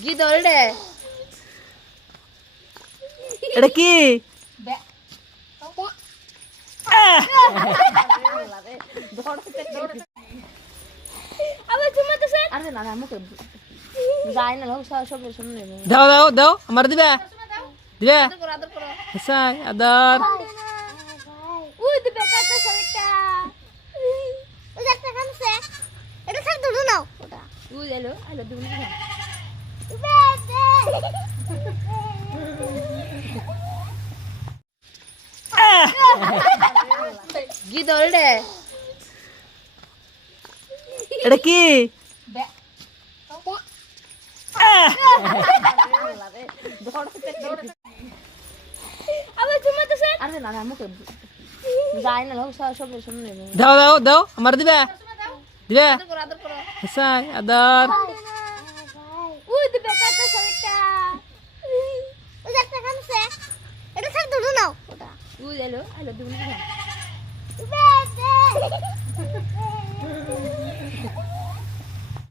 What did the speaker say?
কি ধরে রে এটা কি আবার ঘুমাতেছে আরে না না মুখে যাই না লোক সব শুনে দাও দাও দাও আমার দিবে দিবে আদর করো সাই আদর উই দিবে কাটা সবিতা ওই একটা খামছে এটা থাক ধরো নাও ওটা উই এলো আলো দিবি না কি ধরে রে এটা কি আবার ঘুমাতেছে আরে না না মুখে যাই না লোক সব শুনে দাও দাও দাও আমার দিবে দিবে আদর করো সাই আদর উই দিবে কাটা সবিতা ওই একটা খামছে এটা থাক ধরো নাও ওটা উই এলো আলো দিবি না